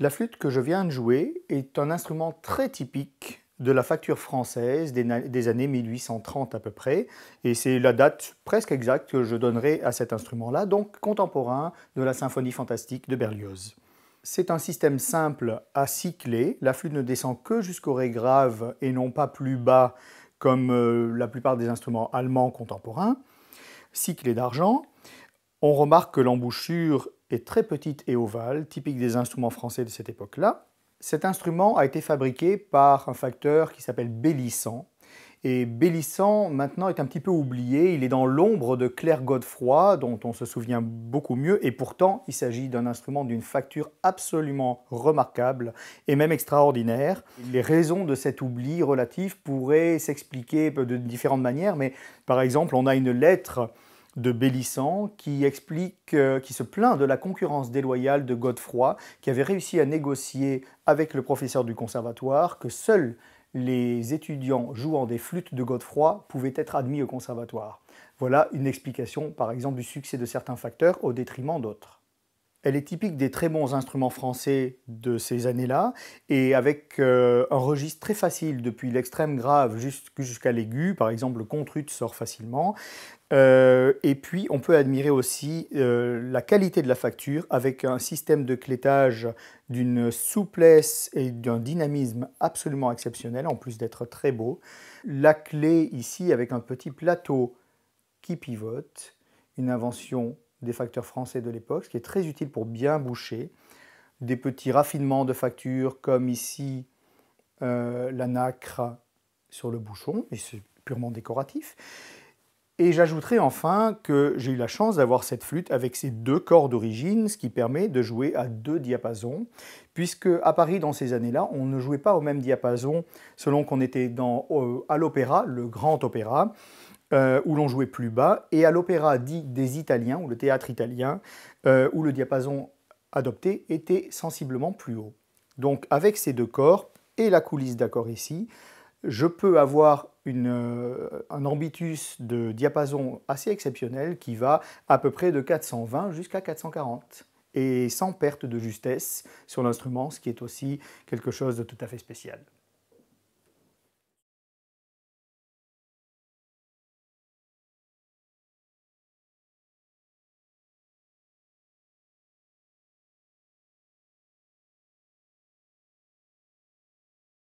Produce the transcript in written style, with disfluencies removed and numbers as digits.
La flûte que je viens de jouer est un instrument très typique de la facture française des années 1830 à peu près, et c'est la date presque exacte que je donnerai à cet instrument-là, donc contemporain de la symphonie fantastique de Berlioz. C'est un système simple à 6 clés, la flûte ne descend que jusqu'au ré grave et non pas plus bas comme la plupart des instruments allemands contemporains, 6 clés d'argent. On remarque que l'embouchure est très petite et ovale, typique des instruments français de cette époque-là. Cet instrument a été fabriqué par un facteur qui s'appelle Bellissan. Et Bellissan, maintenant, est un petit peu oublié. Il est dans l'ombre de Claire Godefroy, dont on se souvient beaucoup mieux. Et pourtant, il s'agit d'un instrument d'une facture absolument remarquable et même extraordinaire. Les raisons de cet oubli relatif pourraient s'expliquer de différentes manières. Mais par exemple, on a une lettre de Bellissan qui se plaint de la concurrence déloyale de Godefroy, qui avait réussi à négocier avec le professeur du conservatoire que seuls les étudiants jouant des flûtes de Godefroy pouvaient être admis au conservatoire. Voilà une explication, par exemple, du succès de certains facteurs au détriment d'autres. Elle est typique des très bons instruments français de ces années-là, et avec un registre très facile, depuis l'extrême grave jusqu'à l'aigu. Par exemple, le contrut sort facilement. Et puis, on peut admirer aussi la qualité de la facture, avec un système de clétage d'une souplesse et d'un dynamisme absolument exceptionnel, en plus d'être très beau. La clé ici, avec un petit plateau qui pivote, une invention des facteurs français de l'époque, ce qui est très utile pour bien boucher. Des petits raffinements de facture, comme ici la nacre sur le bouchon, et c'est purement décoratif. Et j'ajouterai enfin que j'ai eu la chance d'avoir cette flûte avec ses 2 cordes d'origine, ce qui permet de jouer à 2 diapasons, puisque à Paris, dans ces années-là, on ne jouait pas au même diapason selon qu'on était à l'opéra, le grand opéra, où l'on jouait plus bas, et à l'opéra dit des Italiens, ou le théâtre italien, où le diapason adopté était sensiblement plus haut. Donc avec ces 2 corps et la coulisse d'accord ici, je peux avoir un ambitus de diapason assez exceptionnel qui va à peu près de 420 jusqu'à 440, et sans perte de justesse sur l'instrument, ce qui est aussi quelque chose de tout à fait spécial.